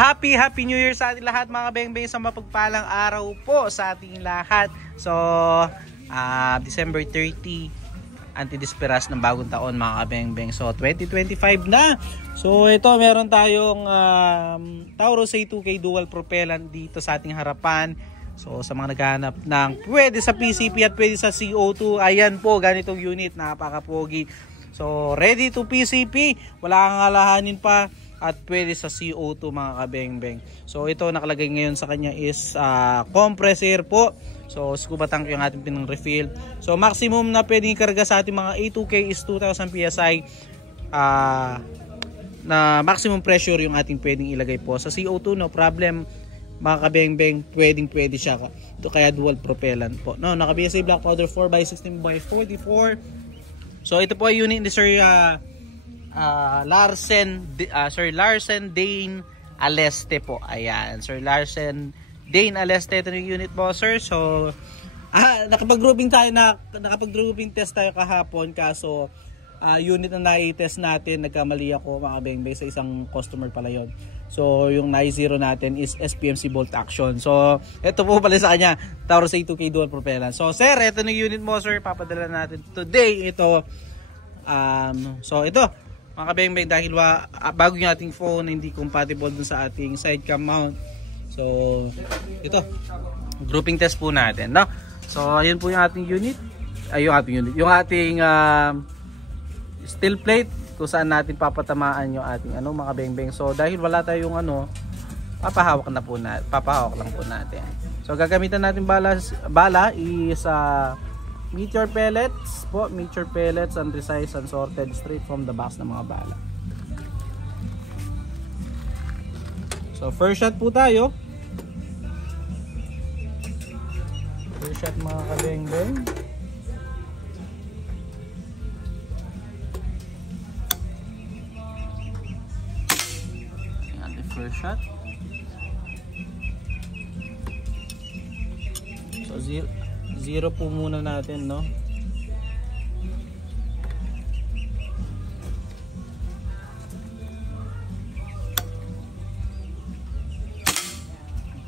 Happy New Year sa ating lahat mga kabeng-beng, sa mapagpalang araw po sa ating lahat. So, December 30, antidisperas ng bagong taon mga kabeng-beng. So, 2025 na. So, ito meron tayong Taurus A2K dual propellant dito sa ating harapan. So, sa mga naghahanap ng pwede sa PCP at pwede sa CO2, ayan po, ganitong unit, napaka-pogi. So, ready to PCP, wala kang alahanin pa, at pwede sa CO2 mga kabeng-beng. So, ito nakalagay ngayon sa kanya is compressor po. So, scuba tank yung ating pinang refill. So, maximum na pwedeng ikarga sa ating mga A2K is 2,000 PSI. Na maximum pressure yung ating pwedeng ilagay po. Sa CO2, no problem mga kabeng-beng, pwede siya. Ito kaya dual propellant po. No, naka-BSA black powder 4x16x44. So ito po ay unit ni Sir Larsen Dane Aleste po. Ayan, Sir Larsen Dane Aleste, ito yung unit po, sir. So nakapag-grouping test tayo kahapon, kaso unit na nai-test natin, nagkamali ako mga kabeng-beng, sa isang customer pala yon. So yung nai-zero natin is SPMC bolt action. So ito po pala sa kanya, Taurus A2K dual propellant. So sir, ito na yung unit mo, sir, papadala natin today ito. So ito mga kabeng-beng, dahil bago yung ating phone, hindi compatible dun sa ating side cam mount. So ito, grouping test po natin, no? So ayun po yung ating unit, yung ating steel plate kung saan natin papatamaan yung ating mga beng-beng. So dahil wala tayong papahawak lang po natin. So gagamitan natin bala is meteor pellets po, meteor pellets and resized and sorted straight from the box ng mga bala. So first shot po tayo. First shot mga kabeng-beng. First shot. So zero po muna natin, no?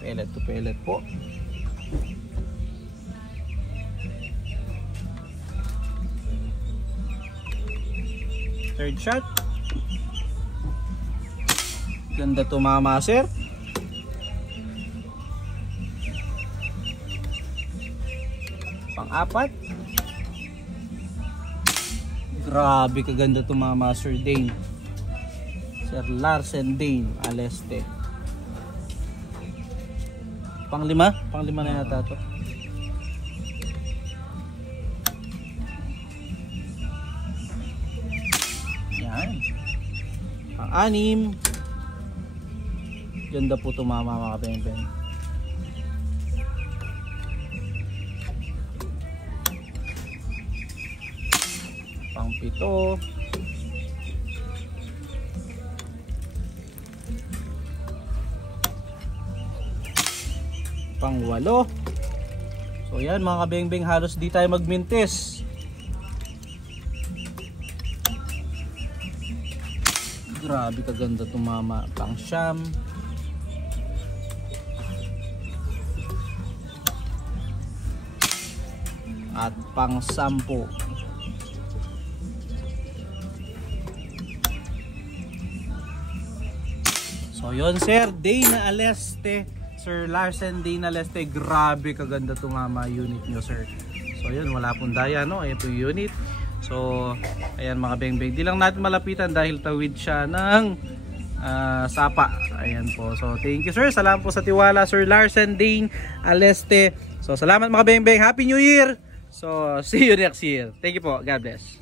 Pellet to pellet po. Third shot. Ganda tumama, sir. Pang-apat. Grabe kaganda tumama, Sir Dane. Sir Larsen Dane Aleste. Pang-lima na yata to. Yan. Pang-anim. Ganda po tumama mga kabeng-beng. Pang-pito. Pang-walo. So yan mga kabeng-beng, halos di tayo magmintis. Grabe kaganda tumama. Pang-siyam. At pang-sampu. So yun, Sir Dane Aleste, Sir Larsen Dane Aleste, grabe kaganda tumama unit nyo, sir. So yun, wala pong daya, no? Ayan po yung unit. So ayan mga beng-beng, di lang natin malapitan dahil tawid siya ng sapa. Ayan po. So thank you, sir. Salamat po sa tiwala, Sir Larsen Dane Aleste. So salamat mga beng-beng. Happy New Year! So see you next year. Thank you po. God bless.